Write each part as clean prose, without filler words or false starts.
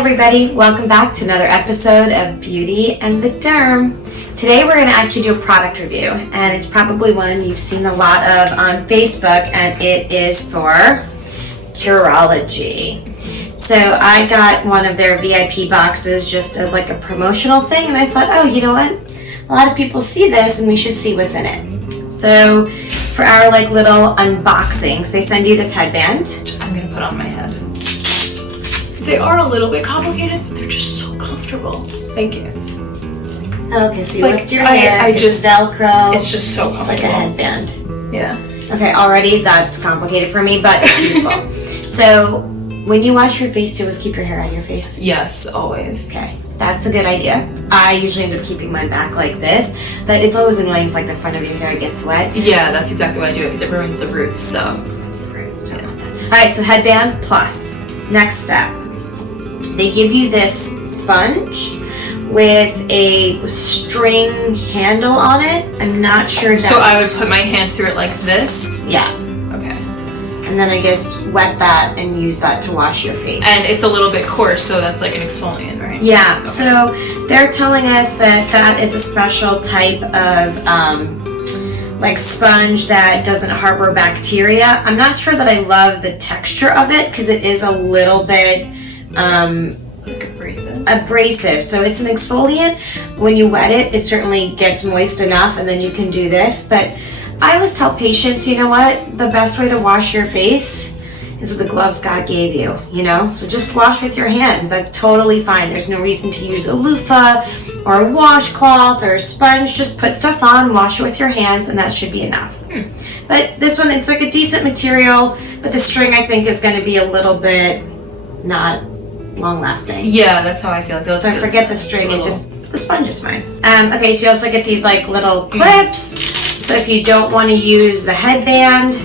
everybody, welcome back to another episode of Beauty and the Derm. Today we're going to actually do a product review, and it's probably one you've seen a lot of on Facebook, and it is for Curology. So I got one of their VIP boxes just as like a promotional thing, and I thought, oh, you know what? A lot of people see this and we should see what's in it. So for our like little unboxings, they send you this headband. I'm going to put on my head. They are a little bit complicated, but they're just so comfortable. Thank you. Okay, so you Like, lift your hair, I just Velcro. It's just so comfortable. It's like a headband. Yeah. Okay, already that's complicated for me, but it's useful. So when you wash your face, do you always keep your hair on your face? Yes, always. Okay, that's a good idea. I usually end up keeping mine back like this, but it's always annoying if like the front of your hair gets wet. Yeah, that's exactly why I do it, because it ruins the roots, so. It's the roots, yeah. Alright, so headband plus. Next step. They give you this sponge with a string handle on it. I'm not sure that's... So I would put my hand through it like this? Yeah. Okay. And then I guess wet that and use that to wash your face. And it's a little bit coarse, so that's like an exfoliant, right? Yeah, okay. So they're telling us that that is a special type of like sponge that doesn't harbor bacteria. I'm not sure that I love the texture of it because it is a little bit like abrasive. So it's an exfoliant. When you wet it, it certainly gets moist enough, and then you can do this. But I always tell patients, you know what? The best way to wash your face is with the gloves God gave you, you know? So just wash with your hands. That's totally fine. There's no reason to use a loofah or a washcloth or a sponge. Just put stuff on, wash it with your hands, and that should be enough. But this one, it's like a decent material, but the string I think is going to be a little bit not long lasting. Yeah, that's how I feel. So forget the string and just the sponge is fine. Okay, so you also get these like little clips. So if you don't want to use the headband,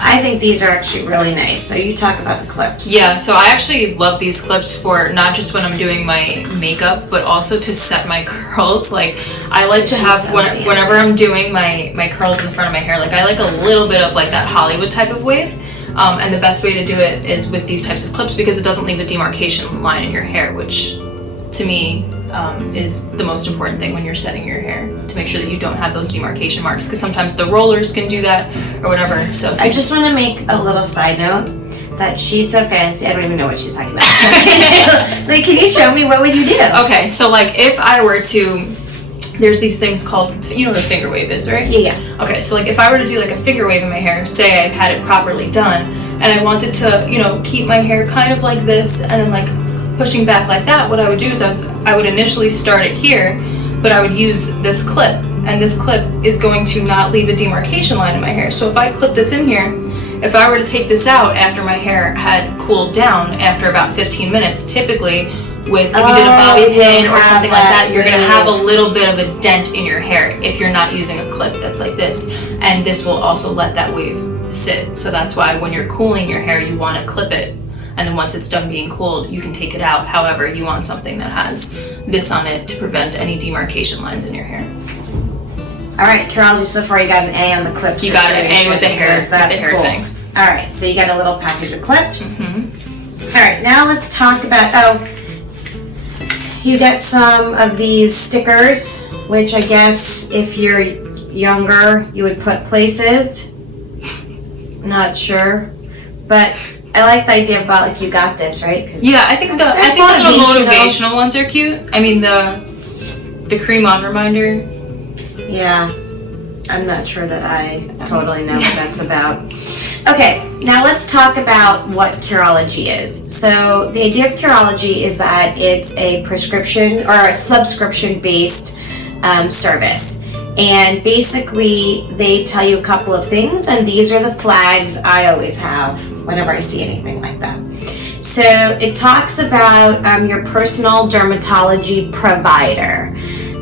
I think these are actually really nice. So you talk about the clips. Yeah, so I actually love these clips for not just when I'm doing my makeup, but also to set my curls. Like I like to have, whenever I'm doing my curls in the front of my hair, like I like a little bit of like that Hollywood type of wave. And the best way to do it is with these types of clips because it doesn't leave a demarcation line in your hair, which to me is the most important thing when you're setting your hair, to make sure that you don't have those demarcation marks, because sometimes the rollers can do that or whatever. So I just want to make a little side note that she's so fancy, I don't even know what she's talking about. Like, can you show me, what would you do? Okay, so like if I were to, there's these things called, you know what a finger wave is, right? Yeah. Okay, so like if I were to do like a figure wave in my hair, say I had it properly done, and I wanted to, you know, keep my hair kind of like this, and then like pushing back like that, what I would do is I would initially start it here, but I would use this clip, and this clip is going to not leave a demarcation line in my hair. So if I clip this in here, if I were to take this out after my hair had cooled down after about 15 minutes, typically with, if you did a bobby pin or something like that, you're going to have a little bit of a dent in your hair if you're not using a clip that's like this, and this will also let that wave sit. So that's why when you're cooling your hair, you want to clip it, and then once it's done being cooled, you can take it out. However, you want something that has this on it to prevent any demarcation lines in your hair. All right, Curology, so far you got an A on the clips. You got an A with the hair, cool. thing. All right, so you got a little package of clips. Mm-hmm. All right, now let's talk about, you get some of these stickers, which I guess if you're younger, you would put places. Not sure, but I like the idea about like you got this, right? Yeah, I think the little motivational ones are cute. I mean the cream on reminder. Yeah, I'm not sure that I totally know what that's about. Okay, now let's talk about what Curology is. So the idea of Curology is that it's a prescription or a subscription-based service. And basically, they tell you a couple of things, and these are the flags I always have whenever I see anything like that. So it talks about your personal dermatology provider.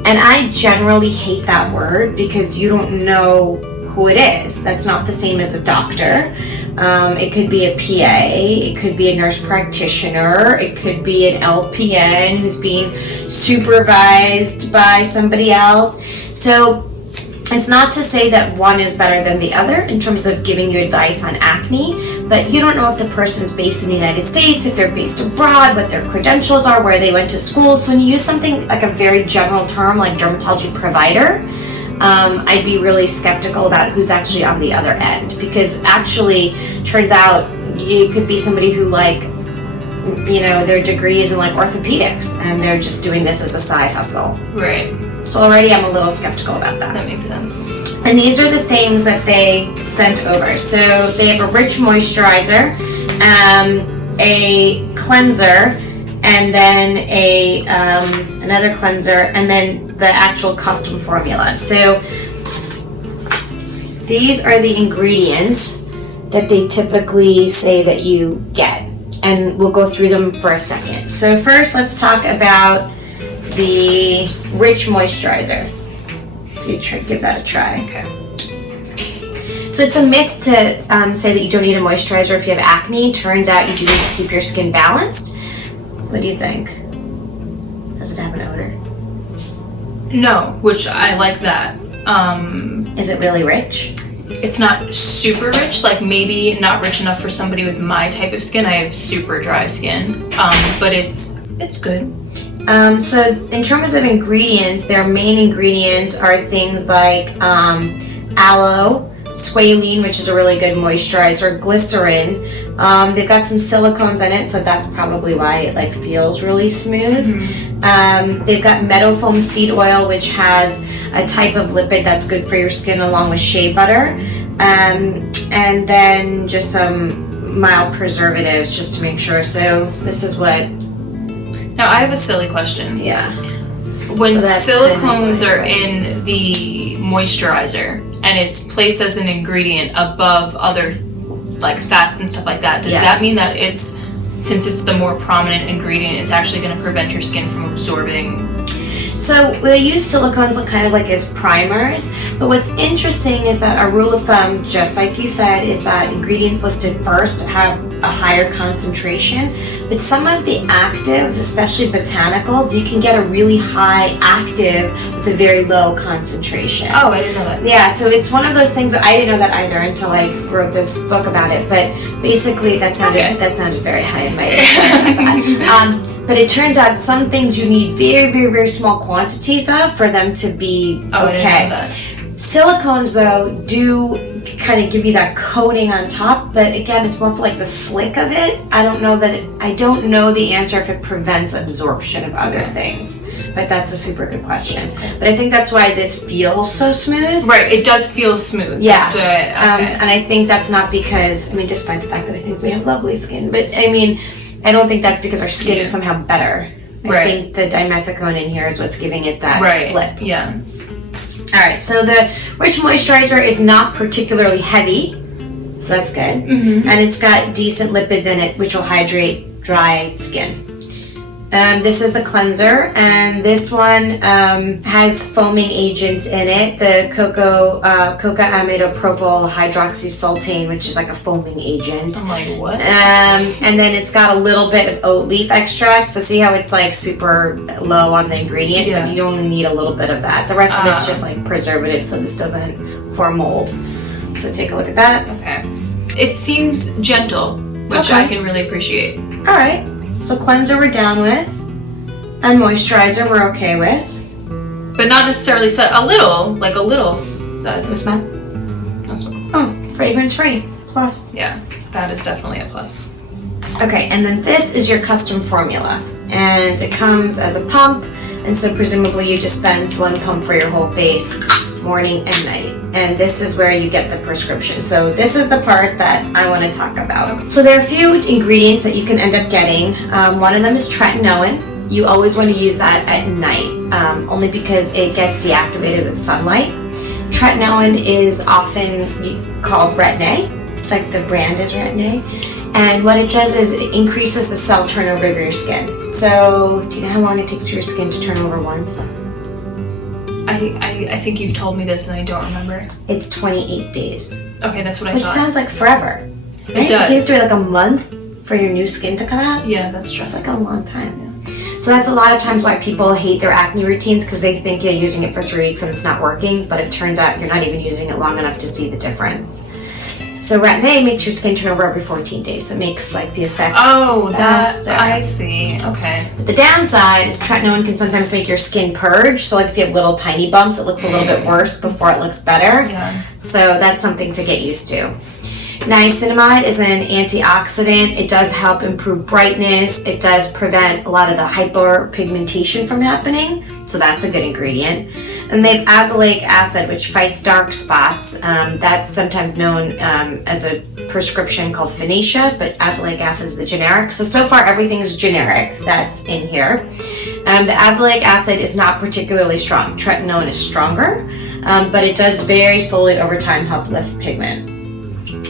And I generally hate that word because you don't know who it is. That's not the same as a doctor. It could be a PA, it could be a nurse practitioner, it could be an LPN who's being supervised by somebody else. So it's not to say that one is better than the other in terms of giving you advice on acne, but you don't know if the person's based in the United States, if they're based abroad, what their credentials are, where they went to school. So when you use something like a very general term like dermatology provider, I'd be really skeptical about who's actually on the other end, because actually turns out you could be somebody who their degree is in like orthopedics and they're just doing this as a side hustle. Right. So already I'm a little skeptical about that. That makes sense. And these are the things that they sent over. So they have a rich moisturizer, a cleanser, and then another cleanser, and then the actual custom formula. So these are the ingredients that they typically say that you get, and we'll go through them for a second. So first, let's talk about the rich moisturizer. So you give that a try. Okay. So it's a myth to say that you don't need a moisturizer if you have acne. Turns out you do need to keep your skin balanced. What do you think? Does it have an odor? No, which I like that. Is it really rich? It's not super rich, like maybe not rich enough for somebody with my type of skin. I have super dry skin, but it's good. So in terms of ingredients, their main ingredients are things like aloe, squalene, which is a really good moisturizer, glycerin. They've got some silicones in it, so that's probably why it feels really smooth. Mm-hmm. They've got meadow foam seed oil, which has a type of lipid that's good for your skin, along with shea butter, and then just some mild preservatives just to make sure. So this is what. Now I have a silly question. Yeah. When So silicones are in the moisturizer and it's placed as an ingredient above other fats and stuff like that, does that mean that since it's the more prominent ingredient, it's actually going to prevent your skin from absorbing? So we use silicones as primers, but what's interesting is that a rule of thumb, just like you said, is that ingredients listed first have a higher concentration, but some of the actives, especially botanicals, you can get a really high active with a very low concentration. Oh, I didn't know that. Yeah, so it's one of those things that I didn't know that either until I wrote this book about it, but basically that sounded very high in my head. But it turns out some things you need very, very, very small quantities of for them to be okay. I didn't know that. Silicones, though, do kind of give you that coating on top, but again, it's more for the slick of it. I don't know the answer if it prevents absorption of other things, but that's a super good question. But I think that's why this feels so smooth. Right, it does feel smooth. Yeah. That's what and I think that's not because, despite the fact that I think we have lovely skin, but I don't think that's because our skin is somehow better. I think the dimethicone in here is what's giving it that slip. Yeah. Alright, so the rich moisturizer is not particularly heavy, so that's good. Mm-hmm. And it's got decent lipids in it, which will hydrate dry skin. This is the cleanser, and this one has foaming agents in it. The coca amide propyl hydroxysultane, which is like a foaming agent. I'm like, what? And then it's got a little bit of oat leaf extract. So see how it's super low on the ingredient, but you only need a little bit of that. The rest of it's just preservative, so this doesn't form mold. So take a look at that. Okay. It seems gentle, which I can really appreciate. All right. So cleanser we're down with, and moisturizer we're okay with. But not necessarily a little set. Smell? Oh, fragrance free. Plus. Yeah, that is definitely a plus. Okay, and then this is your custom formula. And it comes as a pump, and so presumably you dispense one pump for your whole face, morning and night. And this is where you get the prescription. So this is the part that I want to talk about. Okay. So there are a few ingredients that you can end up getting. One of them is tretinoin. You always want to use that at night, only because it gets deactivated with sunlight. Tretinoin is often called Retin-A. It's like the brand is Retin-A. And what it does is it increases the cell turnover of your skin. So do you know how long it takes for your skin to turn over once? I think you've told me this and I don't remember. It's 28 days. Okay, that's what I thought. Which sounds like forever. Right? It does. You have to wait a month for your new skin to come out? Yeah, that's true. That's a long time. Yeah. So that's a lot of times why people hate their acne routines, because they think you're using it for 3 weeks and it's not working, but it turns out you're not even using it long enough to see the difference. So Retin-A makes your skin turn over every 14 days. So it makes like the effect. Oh, faster. I see. Okay. But the downside is tretinoin can sometimes make your skin purge. So like if you have little tiny bumps, it looks a little bit worse before it looks better. Yeah. So that's something to get used to. Niacin Amide is an antioxidant. It does help improve brightness. It does prevent a lot of the hyperpigmentation from happening. So that's a good ingredient. And they have azelaic acid, which fights dark spots. That's sometimes known as a prescription called Phoenicia, but azelaic acid is the generic. So far everything is generic that's in here. The azelaic acid is not particularly strong. Tretinoin is stronger, but it does very slowly over time help lift pigment.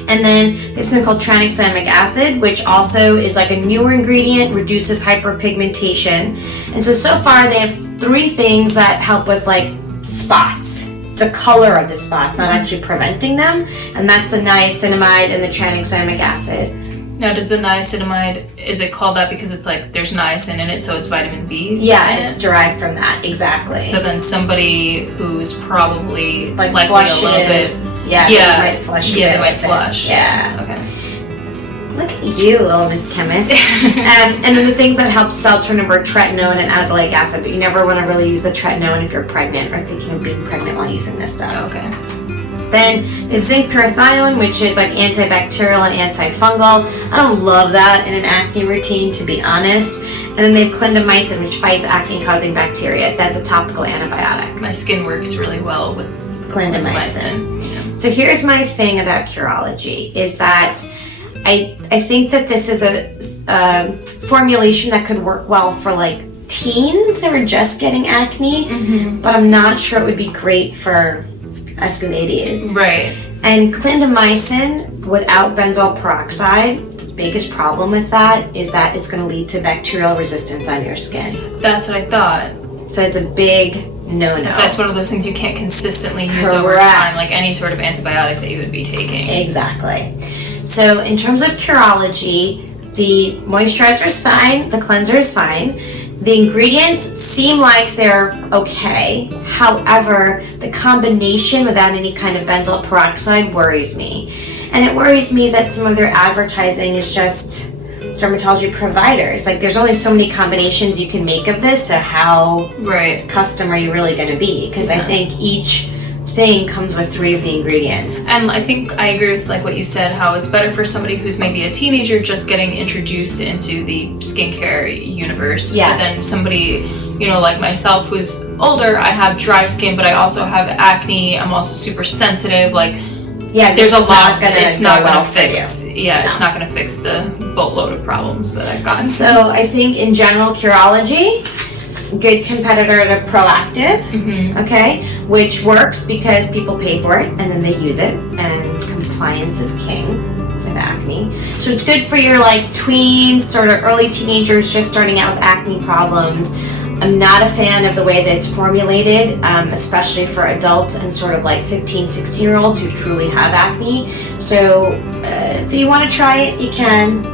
And then there's something called tranexamic acid, which also is like a newer ingredient, reduces hyperpigmentation. And so far they have 3 things that help with like spots, the color of the spots, not actually preventing them. And that's the niacinamide and the tranexamic acid. Now, does the niacinamide, is it called that because it's like there's niacin in it, so it's vitamin B? Yeah, it's derived from that, exactly. So then somebody who's probably like likely flushes, a little bit. yeah, Yeah, they might flush. they might flush. Yeah. Okay. Look at you, little Miss Chemist. And then the things that help cell turnover, tretinoin and azelaic acid, but you never want to really use the tretinoin if you're pregnant or thinking of being pregnant while using this stuff. Okay. Then they have zinc parathione, which is like antibacterial and antifungal. I don't love that in an acne routine, to be honest. And then they have clindamycin, which fights acne-causing bacteria. That's a topical antibiotic. My skin works really well with Clindamycin. Yeah. So here's my thing about Curology, is that I think that this is a formulation that could work well for like teens who are just getting acne, but I'm not sure it would be great for us ladies. Right. And clindamycin without benzoyl peroxide, the biggest problem with that is that it's going to lead to bacterial resistance on your skin. That's what I thought. So it's a big no-no. So it's one of those things you can't consistently use over time, like any sort of antibiotic that you would be taking. Exactly. So in terms of Curology, the moisturizer is fine, the cleanser is fine. The ingredients seem like they're okay. However, the combination without any kind of benzoyl peroxide worries me. And it worries me that some of their advertising is just dermatology providers. Like there's only so many combinations you can make of this, so how custom are you really going to be? Because I think each thing comes with 3 of the ingredients. And I think I agree with like what you said, how it's better for somebody who's maybe a teenager just getting introduced into the skincare universe. Yes. But then somebody, you know, like myself who's older, I have dry skin, but I also have acne. I'm also super sensitive. Like, yeah, there's a lot. It's not going to fix. Yeah, no. It's not going to fix the boatload of problems that I've gotten. So I think in general, Curology, good competitor to Proactive, okay, which works because people pay for it and then they use it, and compliance is king with acne. So it's good for your like tweens, sort of early teenagers just starting out with acne problems. I'm not a fan of the way that it's formulated, especially for adults and sort of like 15, 16-year-olds who truly have acne. So if you want to try it, you can.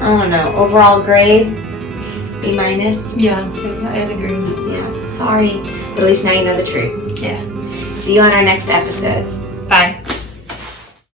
I don't know, overall grade, B-. Yeah, I'd agree. Yeah, sorry. But at least now you know the truth. Yeah. See you on our next episode. Bye.